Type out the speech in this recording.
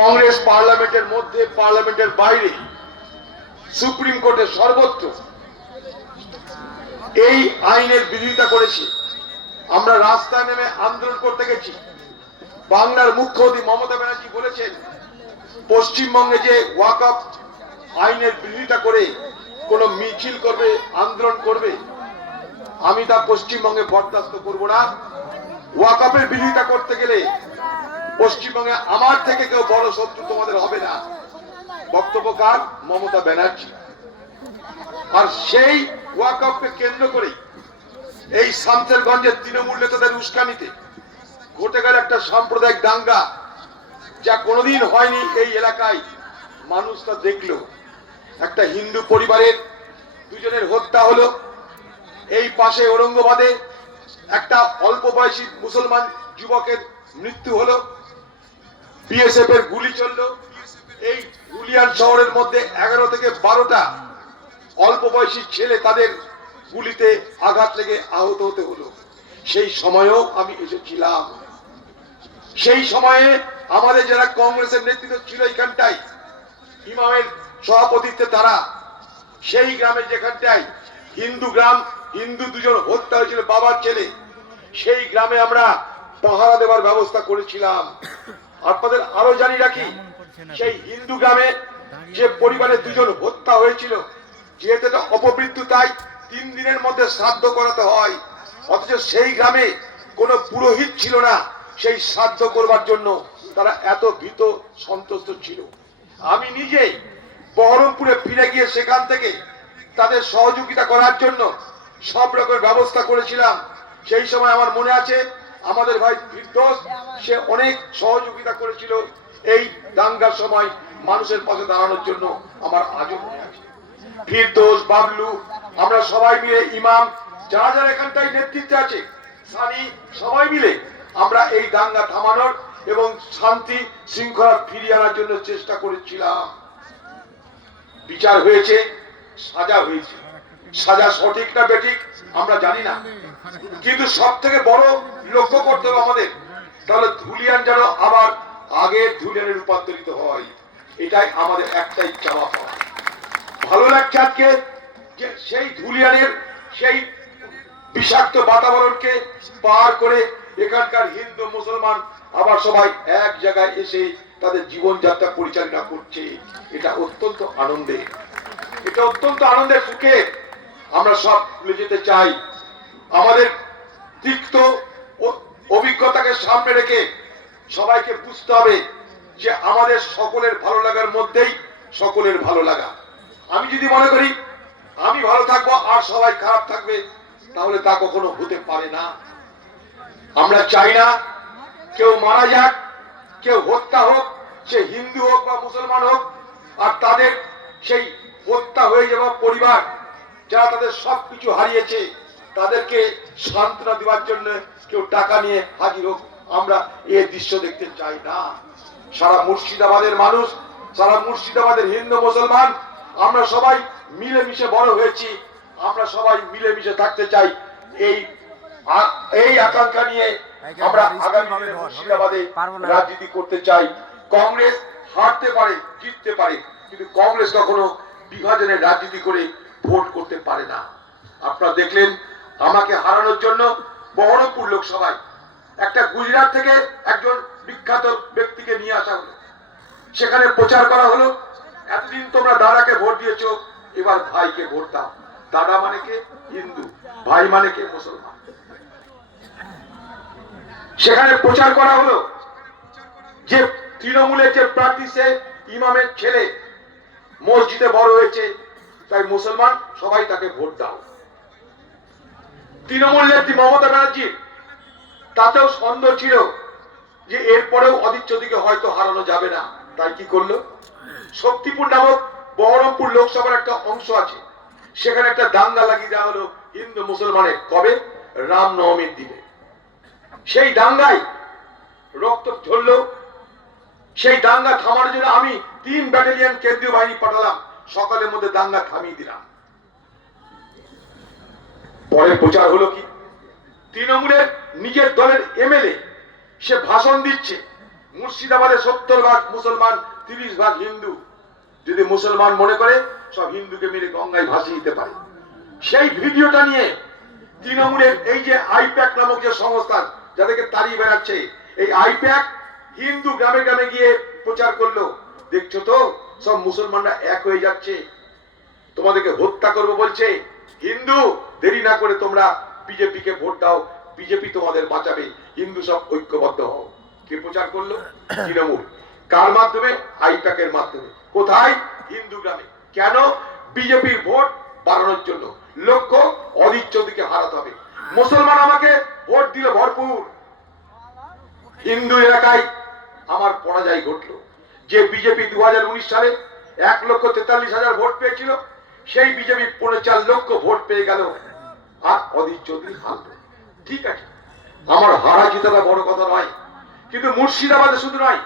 কংগ্রেস পার্লামেন্টের মধ্যে, পার্লামেন্টের বাইরে, সুপ্রিম কোর্টের সর্বত্র এই আইনের বিরোধিতা করেছে। আমরা রাস্তায় নেমে আন্দোলন করতে গেছি। বাংলার মুখ্যমন্ত্রী মমতা ব্যানার্জি বলেছেন, পশ্চিমবঙ্গে যে ওয়াকফ আইনের বিরোধিতা করে কোন মিছিল করবে, আন্দোলন করবে, আমি তা পশ্চিমবঙ্গে বরদাস্ত করব না। ওয়াকফের বিরোধিতা করতে গেলে পশ্চিমবঙ্গে আমার থেকে কেউ বড় শত্রু তোমাদের হবে না। বক্তব্য কার? মমতা ব্যানার্জি। আর সেই ওয়াকফকে কেন্দ্র করে এই শামসেরগঞ্জের তৃণমূল নেতাদের উস্কানিতে ঘটে গেল একটা সাম্প্রদায়িক দাঙ্গা, যা কোনোদিন হয়নি এই এলাকায়। মানুষ তা দেখলো। একটা হিন্দু পরিবারের দুজনের হত্যা হলো। এই পাশে ঔরঙ্গাবাদে একটা অল্প বয়সী মুসলমান যুবকের মৃত্যু হলো। বিএসএফ এর গুলি চললো। এই হুলিয়ান শহরের মধ্যে 11 থেকে 12টা অল্প বয়সী ছেলে তাদের গুলিতে আঘাত লেগে আহত হতে হলো। সেই সময়েও আমি এসেছিলাম। সেই সময়ে আমাদের যারা কংগ্রেসের নেতৃত্ব ছিল এখানটায়, ইমামের সভাপতিত্বে তারা সেই গ্রামে, যেখানটায় হিন্দু গ্রাম, হিন্দু দুজন হত্যা হয়েছিল বাবার ছেলে, সেই গ্রামে আমরা পাহারা দেওয়ার ব্যবস্থা করেছিলাম। আপনাদের আরো জানি রাখি, সেই হিন্দু গ্রামে যে পরিবারে দুজন হত্যা হয়েছিল, যেহেতু এটা অপমৃত্যু, তাই 3 দিনের মধ্যে শ্রাদ্ধ করাতে হয়। অথচ সেই গ্রামে কোনো পুরোহিত ছিল না সেই শ্রাদ্ধ করবার জন্য। তারা এত ভীত সন্তুষ্ট ছিল। আমি নিজেই বহরমপুরে ফিরে গিয়ে সেখান থেকে তাদের সহযোগিতা করার জন্য সব রকমের ব্যবস্থা করেছিলাম। সেই সময় আমার মনে আছে, আমাদের ভাই ফিরদৌস, সে অনেক সহযোগিতা করেছিল এই দাঙ্গার সময় মানুষের পাশে দাঁড়ানোর জন্য। আমার আজও মনে আছে। ফিরদৌস, বাবলু, আমরা সবাই মিলে, ইমাম, যারা যারা এখানটায় নেতৃত্বে আছে, সানি, সবাই মিলে আমরা এই দাঙ্গা থামানোর এবং শান্তি শৃঙ্খলা ফিরিয়ে আনার জন্য চেষ্টা করেছিলাম। বিচার হয়েছে, সাজা হয়েছে। সাজা সঠিক না বেঠিক আমরা জানি না, কিন্তু সব থেকে বড় লক্ষ্য করতে হবে আমাদের, তাহলে ধুলিয়ান যেন আবার আগের ধুলিয়ানে রূপান্তরিত হয়। এটাই আমাদের একটাই চাওয়া পাওয়া। ভালো লাগছে আজকে যে সেই ধুলিয়ানের সেই বিষাক্ত বাতাবরণকে পার করে এখানকার হিন্দু মুসলমান আবার সবাই এক জায়গায় এসে তাদের জীবনযাত্রা পরিচালনা করছে। এটা অত্যন্ত আনন্দের, এটা অত্যন্ত আনন্দের, সুখে আমরা সব ভুলে যেতে চাই। আমাদের তিক্ত অভিজ্ঞতাকে সামনে রেখে সবাইকে বুঝতে হবে যে আমাদের সকলের ভালো লাগার মধ্যেই সকলের ভালো লাগা। আমি যদি মনে করি আমি ভালো থাকবো আর সবাই খারাপ থাকবে, তাহলে তা কখনো হতে পারে না। আমরা চাই না কেউ মারা যাক, কেউ হত্যা হোক, সে হিন্দু হোক বা মুসলমান হোক। আর তাদের সেই হত্যা হয়ে যাওয়া পরিবার, যারা তাদের সবকিছু হারিয়েছে, তাদেরকে সান্ত্বনা দেওয়ার জন্য কেউ টাকা নিয়ে হাজির হোক, আমরা এই দৃশ্য দেখতে চাই না। সারা মুর্শিদাবাদের মানুষ, সারা মুর্শিদাবাদের হিন্দু মুসলমান, আমরা সবাই মিলেমিশে বড় হয়েছি। আমরা সবাই মিলেমিশে থাকতে চাই। এই আকাঙ্ক্ষা নিয়ে আমরা আগামী দিনে মুর্শিদাবাদে রাজনীতি করতে চাই। কংগ্রেস হারতে পারে, জিততে পারে, কিন্তু কংগ্রেস কখনো বিভাজনের রাজনীতি করে ভোট করতে পারে না। আপনারা দেখলেন আমাকে হারানোর জন্য বহরমপুর লোকসভায় একটা গুজরাট থেকে একজন বিখ্যাত ব্যক্তিকে নিয়ে আসা হলো। সেখানে প্রচার করা হলো, এতদিন তোমরা দাদাকে ভোট দিয়েছো, এবার ভাইকে ভোট দাও। দাদা মানে কে? হিন্দু। ভাই মানে কে? মুসলমান। সেখানে প্রচার করা হলো যে তৃণমূলের যে প্রার্থী, সে ইমামের ছেলে, মসজিদে বড় হয়েছে, তাই মুসলমান সবাই তাকে ভোট দাও। তৃণমূল নেত্রী মমতা ব্যানার্জি তাতেও সন্দেহ ছিল যে এরপরেও অদিচ্ছদিকে হয়তো হারানো যাবে না। তাই কি করলো? শক্তিপুর নামক বহরমপুর লোকসভার একটা অংশ আছে, সেখানে একটা দাঙ্গা লাগিয়ে দেওয়া হলো হিন্দু মুসলমানের। কবে? রামনবমীর দিনে। সেই দাঙ্গায় রক্ত ঝরলো। সেই দাঙ্গা থামানোর জন্য আমি 3 ব্যাটালিয়ন কেন্দ্রীয় বাহিনী পাঠালাম, সকালের মধ্যে দাঙ্গা থামিয়ে দিলাম। পরে প্রচার হলো কি, তৃণমূলের নিজের দলের এমএলএ সে ভাষণ দিচ্ছে মুর্শিদাবাদে 70 ভাগ মুসলমান, 30 ভাগ হিন্দু। যদি মুসলমান মনে করে সব হিন্দুকে মেরে গঙ্গায় ভাসিয়ে দিতে পারে, সেই ভিডিওটা নিয়ে তৃণমূলের এই যে আইপ্যাক নামক যে সংস্থান যাদেরকে তাড়িয়ে বেড়াচ্ছে, এই আইপ্যাক হিন্দু গ্রামে গ্রামে গিয়ে প্রচার করলো, দেখছো তো সব মুসলমানরা এক হয়ে যাচ্ছে, তোমাদেরকে হত্যা করবো বলছে। হিন্দু, দেরি না করে তোমরা বিজেপি কে ভোট দাও, বিজেপি তোমাদের বাঁচাবে, হিন্দু সব ঐক্যবদ্ধ হও। কে প্রচার করলো? তৃণমূল। কার মাধ্যমে? আইপ্যাকের মাধ্যমে। কোথায়? হিন্দু গ্রামে। কেন? বিজেপির ভোট বাড়ানোর জন্য। লক্ষ্য অধীর চৌধুরীকে হারাতে হবে। মুসলমান আমাকে ভোট দিল ভরপুর, হিন্দু এলাকায় আমার পরাজয় ঘটলো। যে বিজেপি 2019 সালে 1,43,000 ভোট পেয়েছিল, সেই বিজেপি 4.5 লক্ষ ভোট পেয়ে গেল, আর অধীর চৌধুরী হারলো। ঠিক আছে, আমার হারা জিতাটা বড় কথা নয়, কিন্তু মুর্শিদাবাদে শুধু নয়,